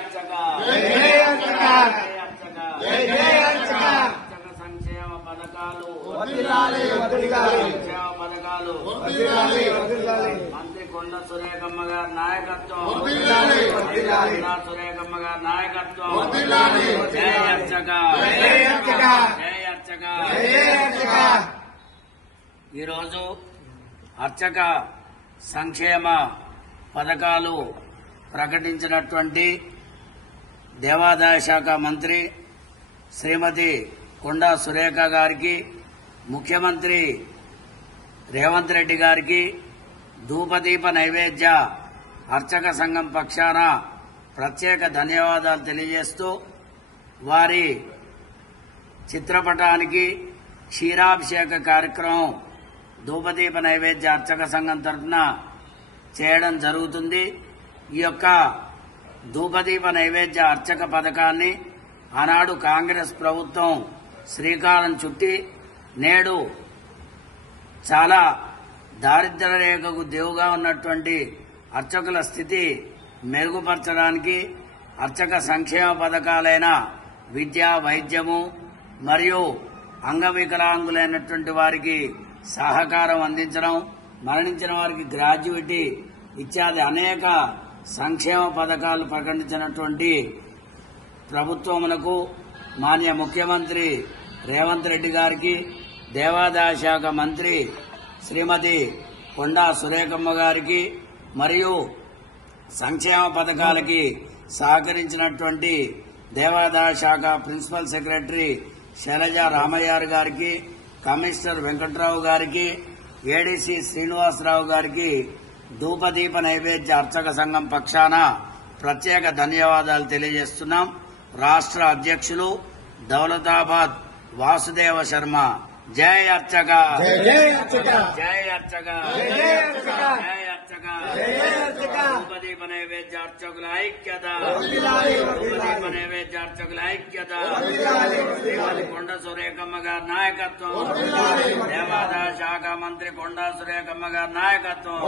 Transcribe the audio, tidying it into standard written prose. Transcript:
అర్చక సంక్షేమ పథకాలు మంత్రి కొండ సురేఖమ్మ గారి నాయకత్వం సురేఖమ్మ గారి నాయకత్వం జై అర్చక జై అర్చక. ఈరోజు అర్చక సంక్షేమ పథకాలు ప్రకటించినటువంటి దేవాదాయ శాఖ మంత్రి శ్రీమతి కొండా సురేఖ గారికి, ముఖ్యమంత్రి రేవంత్ రెడ్డి గారికి ధూపదీప నైవేద్య అర్చక సంఘం పక్షాన ప్రత్యేక ధన్యవాదాలు తెలియజేస్తూ వారి చిత్రపటానికి క్షీరాభిషేక కార్యక్రమం ధూపదీప నైవేద్య అర్చక సంఘం తరఫున చేయడం జరుగుతుంది. ఈ యొక్క ధూపదీప నైవేద్య అర్చక పథకాన్ని ఆనాడు కాంగ్రెస్ ప్రభుత్వం శ్రీకారం చుట్టి నేడు చాలా దారిద్ర్య రేఖకు దేవుగా ఉన్నటువంటి అర్చకుల స్థితి మెరుగుపరచడానికి అర్చక సంక్షేమ పథకాలైన విద్య, వైద్యము మరియు అంగవికలాంగులైనటువంటి వారికి సహకారం అందించడం, మరణించిన వారికి గ్రాడ్యుయేటీ ఇత్యాది అనేక సంక్షేమ పథకాలు ప్రకటించినటువంటి ప్రభుత్వమునకు మాన్య ముఖ్యమంత్రి రేవంత్ రెడ్డి గారికి, దేవాదాయ శాఖ మంత్రి శ్రీమతి కొండా సురేఖమ్మ గారికి మరియు సంక్షేమ పథకాలకి సహకరించినటువంటి దేవాదాయ శాఖ ప్రిన్సిపల్ సెక్రటరీ శైలజ రామయ్య గారికి, కమిషనర్ వెంకట్రావు గారికి, ఏడీసీ శ్రీనివాసరావు గారికి ధూపదీప నైవేద్య అర్చక సంఘం పక్షాన ప్రత్యేక ధన్యవాదాలు తెలియజేస్తున్నాం. రాష్ట్ర అధ్యక్షులు దౌలతాబాద్ వాసుదేవ శర్మ. జై అర్చక, జై అర్చక, జై అర్చక, జై అర్చక. ధూపదీప నైవేద్య అర్చకుల ఐక్యత, ధూపదీప నైవేద్య అర్చకుల ఐక్యత. శ్రీమతి కొండ సురేఖమ్మ గారి నాయకత్వం, దేవాదాయ శాఖ మంత్రి కొండా సురేఖమ్మ గారి నాయకత్వం.